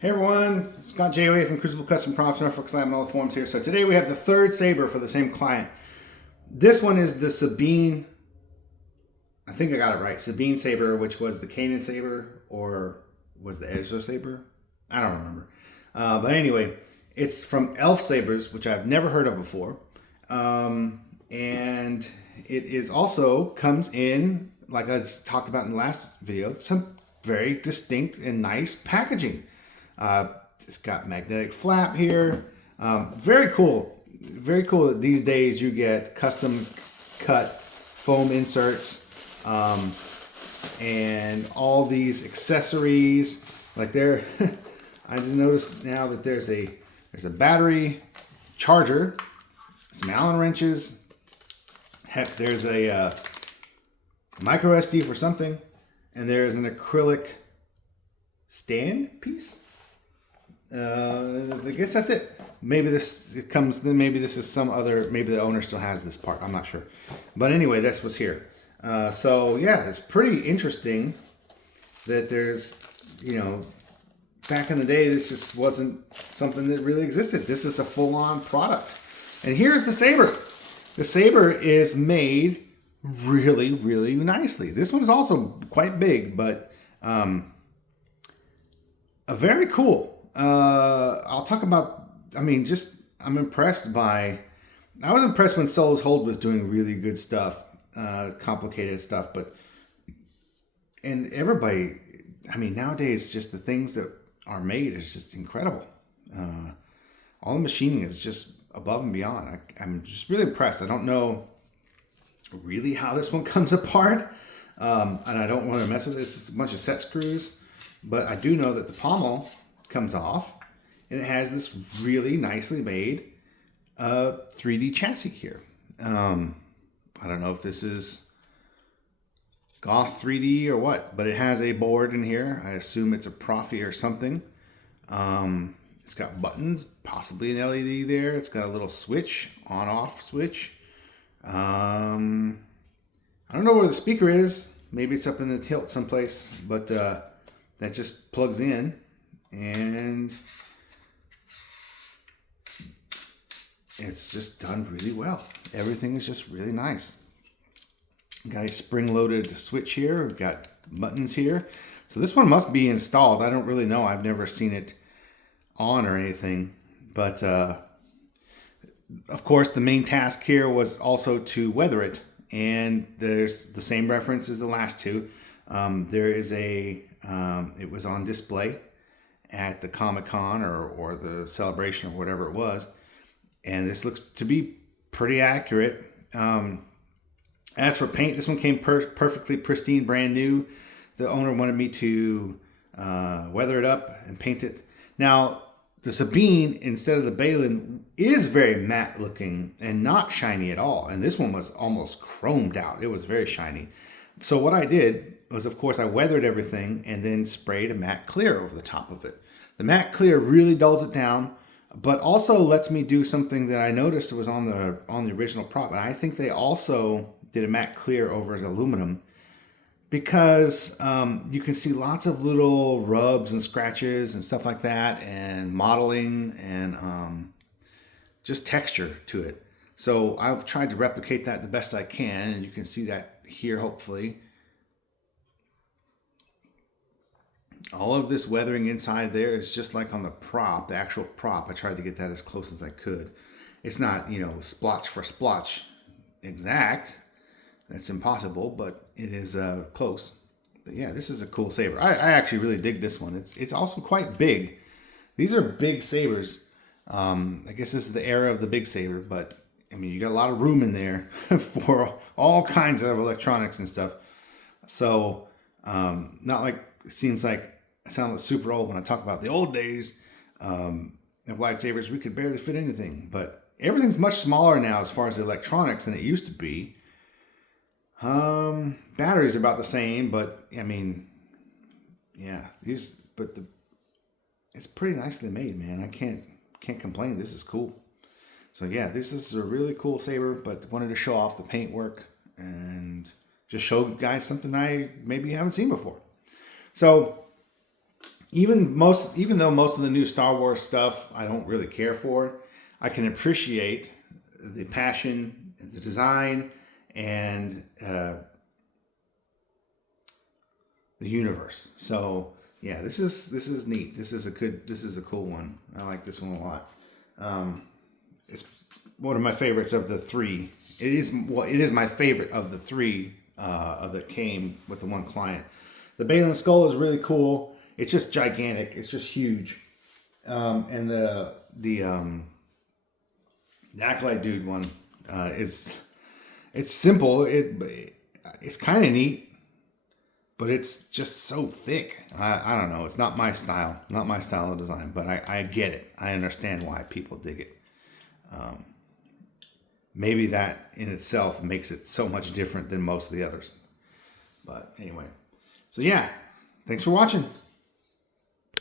Hey everyone, Scott J. from Crucible Custom Props, Norfolk Slam, and all the forums here. So today we have the third saber for the same client. This one is the Sabine, I think I got it right, Sabine saber, which was the Kanan saber, or was the Ezra saber? I don't remember. But anyway, it's from Elf Sabers, which I've never heard of before. And it is also comes in, like I talked about in the last video, some very distinct and nice packaging. It's got magnetic flap here. Very cool. Very cool that these days you get custom cut foam inserts and all these accessories. Like there, I noticed now that there's a battery charger, some Allen wrenches. Heck, there's a micro SD for something, and there's an acrylic stand piece. I guess that's it. Maybe this comes. Then maybe this is some other. Maybe the owner still has this part. I'm not sure. But anyway, that's what's here. So yeah, it's pretty interesting that there's, back in the day, this just wasn't something that really existed. This is a full-on product. And here's the saber. The saber is made really, really nicely. This one's also quite big, but very cool. I'll talk about, I'm impressed by, I was impressed when Solos Hold was doing really good stuff, complicated stuff, and everybody, nowadays, just the things that are made is just incredible. All the machining is just above and beyond. I'm just really impressed. I don't know really how this one comes apart, and I don't want to mess with it. It's a bunch of set screws, but I do know that the pommel comes off, and it has this really nicely made 3D chassis here. I don't know if this is Goth 3D or what, but it has a board in here. I assume it's a Profi or something. It's got buttons, possibly an LED there. It's got a little switch, on-off switch. I don't know where the speaker is. Maybe it's up in the tilt someplace, but that just plugs in. And it's just done really well. Everything is just really nice. Got a spring-loaded switch here. We've got buttons here. So this one must be installed. I don't really know. I've never seen it on or anything. But of course, the main task here was also to weather it. And there's the same reference as the last two. There is it was on display at the Comic-Con or the celebration or whatever it was. And this looks to be pretty accurate. As for paint, this one came perfectly pristine, brand new. The owner wanted me to weather it up and paint it. Now, the Sabine, instead of the Balin, is very matte looking and not shiny at all. And this one was almost chromed out. It was very shiny. So what I did was, of course, I weathered everything and then sprayed a matte clear over the top of it. The matte clear really dulls it down, but also lets me do something that I noticed was on the original prop. And I think they also did a matte clear over as aluminum, because you can see lots of little rubs and scratches and stuff like that, and modeling and just texture to it. So I've tried to replicate that the best I can, and you can see that here, hopefully. All of this weathering inside there is just like on the prop, the actual prop. I tried to get that as close as I could. It's not, splotch for splotch exact. That's impossible, but it is close. But yeah, this is a cool saber. I actually really dig this one. It's also quite big. These are big sabers. I guess this is the era of the big saber, but you got a lot of room in there for all kinds of electronics and stuff. So not like it seems like I sound like super old when I talk about the old days of lightsabers. We could barely fit anything, but everything's much smaller now as far as electronics than it used to be. Batteries are about the same, but yeah, it's pretty nicely made, man. I can't complain. This is cool. So yeah, this is a really cool saber, but wanted to show off the paint work and just show guys something I maybe haven't seen before. So even though most of the new Star Wars stuff I don't really care for, I can appreciate the passion, the design, and the universe. So yeah, this is neat. This is a cool one. I like this one a lot. It's one of my favorites of the three. It is my favorite of the three that came with the one client. The Balin skull is really cool. It's just gigantic. It's just huge. And the Acolyte Dude one it's simple. It's kind of neat, but it's just so thick. I don't know. It's not my style. Not my style of design. But I get it. I understand why people dig it. Maybe that in itself makes it so much different than most of the others. But anyway. So yeah. Thanks for watching.